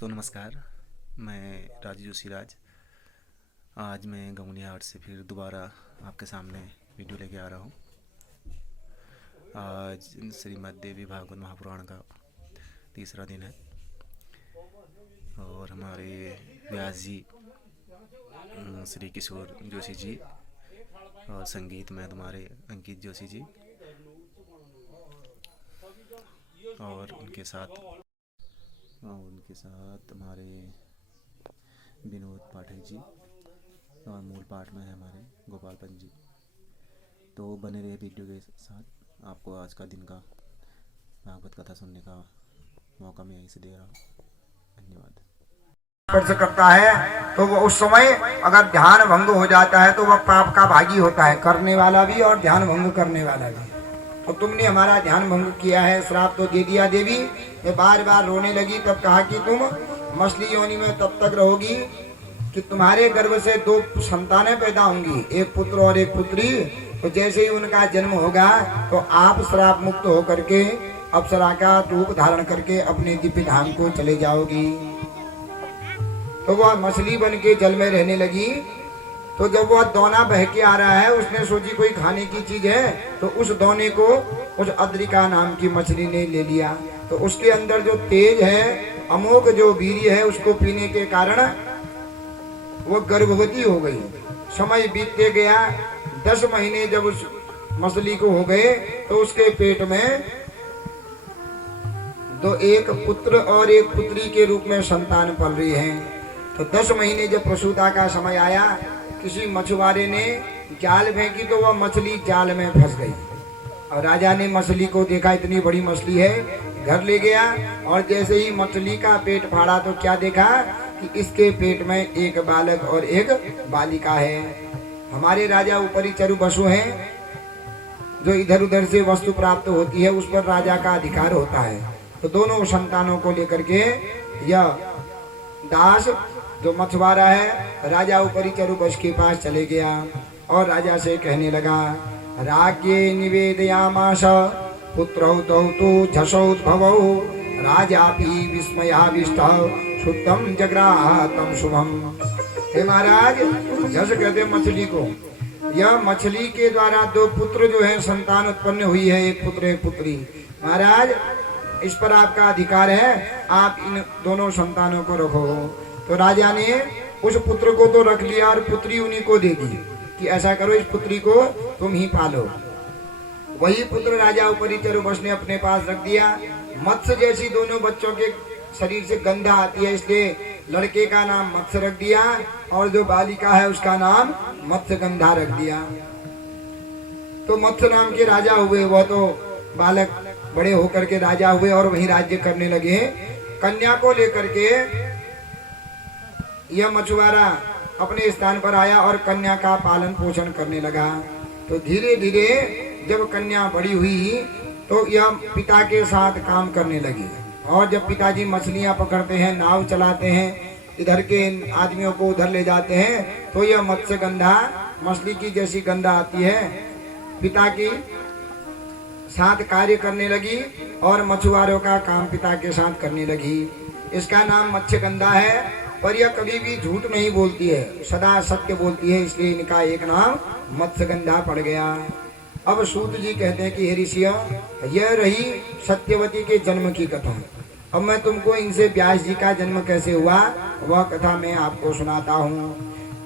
तो नमस्कार, मैं राजू जोशीराज। आज मैं गंगुनिया हाट से फिर दोबारा आपके सामने वीडियो लेके आ रहा हूँ। आज श्रीमद् देवी भागवत महापुराण का तीसरा दिन है और हमारे व्यास जी श्री किशोर जोशी जी और संगीत में तुम्हारे अंकित जोशी जी और उनके साथ हमारे विनोद पाठक जी और मूल पाठ में है हमारे गोपाल पंत जी। तो बने रहे वीडियो के साथ। आपको आज का दिन का भागवत कथा सुनने का मौका मैं यहीं से दे रहा हूँ। धन्यवाद। स्पर्श करता है तो वो उस समय अगर ध्यान भंग हो जाता है तो वह पाप का भागी होता है, करने वाला भी और ध्यान भंग करने वाला भी। तो तुमने हमारा ध्यान भंग किया है, श्राप तो दे दिया। देवी ये बार बार रोने लगी। तब कहा कि तुम मछली योनि में तब तक रहोगी कि तुम्हारे गर्भ से 2 संतानें पैदा होंगी, एक पुत्र और एक पुत्री। तो जैसे ही उनका जन्म होगा तो आप श्राप मुक्त होकर के अप्सरा का रूप धारण करके अपने दिव्य धाम को चले जाओगी। तो वह मछली बन के जल में रहने लगी। तो जब वह दोना बह के आ रहा है, उसने सोची कोई खाने की चीज है, तो उस दोने को उस अद्रिका नाम की मछली ने ले लिया। तो उसके अंदर जो तेज है, अमोघ जो वीर्य है, उसको पीने के कारण वो गर्भवती हो गई। समय बीतते गया, 10 महीने जब उस मछली को हो गए तो उसके पेट में एक पुत्र और एक पुत्री के रूप में संतान पल रही है। तो 10 महीने जब प्रसूता का समय आया, किसी मछुआरे ने जाल फेंकी तो वह मछली जाल में फंस गई। और राजा ने मछली को देखा, इतनी बड़ी मछली है, घर ले गया। और जैसे ही मछली का पेट फाड़ा तो क्या देखा कि इसके पेट में एक बालक और एक बालिका है। हमारे राजा ऊपरी चरु बसु हैं, जो इधर उधर से वस्तु प्राप्त होती है उस पर राजा का अधिकार होता है। तो दोनों संतानों को लेकर के यह दास जो मछुआरा है, राजा ऊपरी चरु बस के पास चले गया और राजा से कहने लगा, राज्ञे निवेदयामास पुत्रौ तौ तु झसौद्भवौ राजापि विस्मयाविष्टः शुद्धं जग्राहतं शुभम। हे महाराज, झस कहते मछली को, यह मछली के द्वारा 2 पुत्र जो है संतान उत्पन्न हुई है, एक पुत्र एक पुत्री। महाराज, इस पर आपका अधिकार है, आप इन दोनों संतानों को रखो। तो राजा ने उस पुत्र को तो रख लिया और पुत्री उन्हीं को दे दी कि ऐसा करो, इस पुत्री को तुम ही पालो। वही पुत्र राजा ऊपरी चरुबस ने अपने पास रख दिया। मत्स्य जैसी दोनों बच्चों के शरीर से गंधा आती है, इसलिए लड़के का नाम मत्स्य रख दिया और जो बालिका है उसका नाम मत्स्य गंधा रख दिया। तो मत्स्य नाम के राजा हुए। वह तो बालक बड़े होकर के राजा हुए और वहीं राज्य करने लगे। कन्या को लेकर के यह मछुआरा अपने स्थान पर आया और कन्या का पालन पोषण करने लगा। तो धीरे धीरे जब कन्या बड़ी हुई तो यह पिता के साथ काम करने लगी। और जब पिताजी मछलियां पकड़ते हैं, नाव चलाते हैं, इधर के आदमियों को उधर ले जाते हैं, तो यह मत्स्य गंधा मछली की जैसी गंधा आती है, पिता की साथ कार्य करने लगी और मछुआरों का काम पिता के साथ करने लगी। इसका नाम मत्स्यगंधा है, पर यह कभी भी झूठ नहीं बोलती है, सदा सत्य बोलती है, इसलिए इनका एक नाम मत्स्यगंधा पड़ गया। अब सूत जी कहते हैं कि हे ऋषियों, यह रही सत्यवती के जन्म की कथा। अब मैं तुमको इनसे व्यास जी का जन्म कैसे हुआ वह कथा मैं आपको सुनाता हूँ।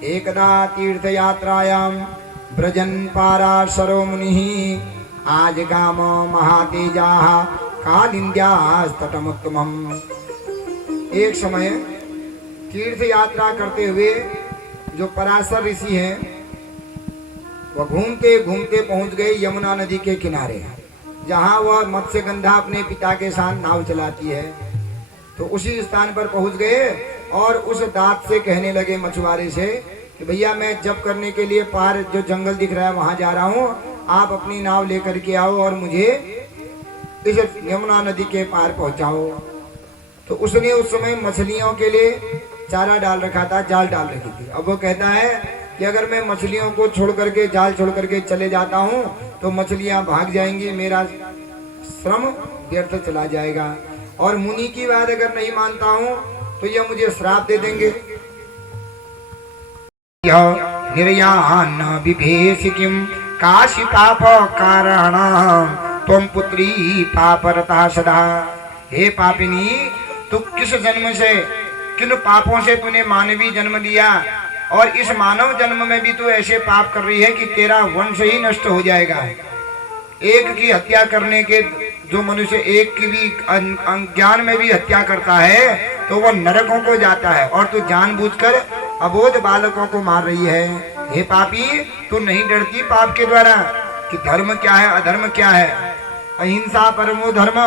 एकदा तीर्थ यात्रायाम ब्रजन पाराशरो मुनि आज गाम महातेजा कालिंद्यास्तटमुत्तमम्। एक समय तीर्थ यात्रा करते हुए जो पराशर ऋषि हैं, वह घूमते घूमते पहुंच गए यमुना नदी के किनारे, जहां वह मत्स्यगंधा अपने पिता के साथ नाव चलाती है। तो उसी स्थान पर पहुंच गए और उस दांत से कहने लगे मछुआरे से कि भैया, मैं जप करने के लिए पार जो जंगल दिख रहा है वहां जा रहा हूं, आप अपनी नाव लेकर के आओ और मुझे इस यमुना नदी के पार पहुंचाओ। तो उसने उस समय मछलियों के लिए चारा डाल रखा था, जाल डाल रखी थी। अब वो कहता है कि अगर मैं मछलियों को छोड़ करके, जाल छोड़ करके चले जाता हूँ तो मछलियां भाग जाएंगी, मेरा श्रम व्यर्थ चला जाएगा। और मुनि की बात अगर नहीं मानता हूँ तो ये मुझे श्राप दे देंगे। यह निर्यान विभेश किम काशी पाप कारण तुम पुत्री पापरता सदा। हे पापिनी, तू किस जन्म से, किन पापों से तूने मानवीय जन्म लिया, और इस मानव जन्म में भी तू ऐसे पाप कर रही है कि तेरा वंश ही नष्ट हो जाएगा। एक की हत्या करने के, जो मनुष्य एक की भी अज्ञान में भी हत्या करता है तो वह नरकों को जाता है, और तू जानबूझकर अबोध बालकों को मार रही है। हे पापी, तू नहीं डरती पाप के द्वारा कि धर्म क्या है अधर्म क्या है? अहिंसा परमो धर्म।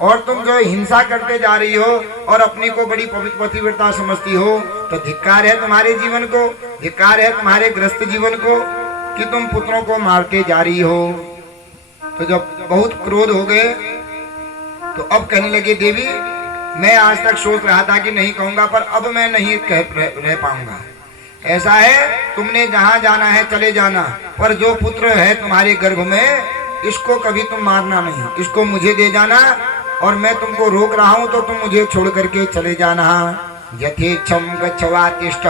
और तुम जो हिंसा करते जा रही हो और अपनी को बड़ी पवित्र पतिव्रता समझती हो, तो धिक्कार है तुम्हारे जीवन को, धिक्कार है तुम्हारे ग्रस्त जीवन को कि तुम पुत्रों को मारते जा रही हो। तो जब बहुत क्रोध हो गए तो अब कहने लगे, देवी मैं आज तक सोच रहा था कि नहीं कहूंगा, पर अब मैं नहीं रह पाऊंगा। ऐसा है, तुमने जहां जाना है चले जाना, पर जो पुत्र है तुम्हारे गर्भ में इसको कभी तुम मारना नहीं, इसको मुझे दे जाना, और मैं तुमको रोक रहा हूं तो तुम मुझे छोड़ करके चले जाना। यथेच्छम गच्छवा तिष्ठ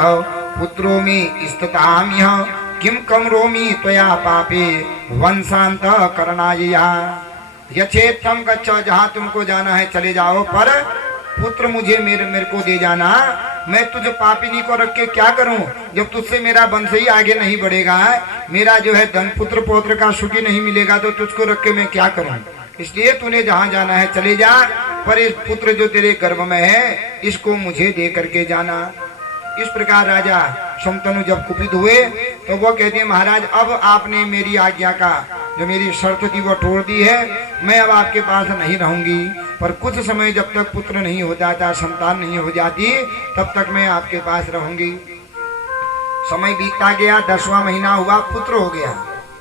पुत्रो में स्थिताम्यह किम कमरोमि त्वया पापे वंशांत करनाया। यथेच्छम गच्छ, जहां तुमको जाना है चले जाओ, पर पुत्र मुझे मेरे को दे जाना। मैं तुझ पापिनी को रख के क्या करूं, जब तुझसे मेरा वंश ही आगे नहीं बढ़ेगा, मेरा जो है धन पुत्र पौत्र का सुखी नहीं मिलेगा, तो तुझको रख के मैं क्या करूं? इसलिए तूने जहां जाना है चले जा, पर इस पुत्र जो तेरे गर्भ में है इसको मुझे दे करके जाना। इस प्रकार राजा शंतनु जब कुपित हुए तो वो कहते हैं, महाराज अब आपने मेरी आज्ञा का जो मेरी शर्त थी वो तोड़ दी है, मैं अब आपके पास नहीं रहूंगी, पर कुछ समय जब तक पुत्र नहीं हो जाता, संतान नहीं हो जाती, तब तक मैं आपके पास रहूंगी। समय बीतता गया, 10वां महीना हुआ, पुत्र हो गया,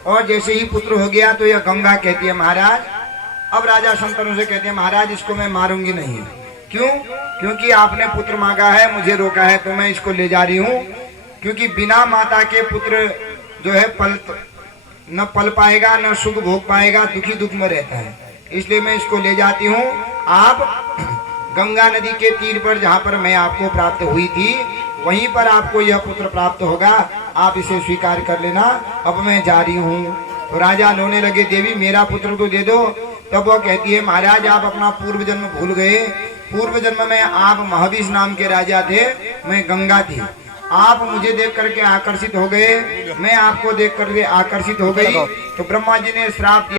और जैसे ही पुत्र हो गया तो यह गंगा कहती है, महाराज अब राजा शंतनु से कहते हैं, महाराज इसको मैं मारूंगी नहीं। क्यों? क्योंकि आपने पुत्र मांगा है, मुझे रोका है, तो मैं इसको ले जा रही हूँ, क्योंकि बिना माता के पुत्र जो है न पल पाएगा, न सुख भोग पाएगा, दुखी दुख में रहता है, इसलिए मैं इसको ले जाती हूँ। आप गंगा नदी के तीर पर, जहाँ पर मैं आपको प्राप्त हुई थी, वहीं पर आपको यह पुत्र प्राप्त होगा, आप इसे स्वीकार कर लेना, अब मैं जा रही हूँ। तो राजा रोने लगे, देवी मेरा पुत्र तो दे दो। तब वो कहती है, महाराज आप अपना पूर्व जन्म भूल गए, पूर्व जन्म में आप महावीर नाम के राजा थे, मैं गंगा थी, आप मुझे देख करके आकर्षित हो गए, मैं आपको देख करके आकर्षित हो गई, तो ब्रह्मा जी ने श्राप दिया।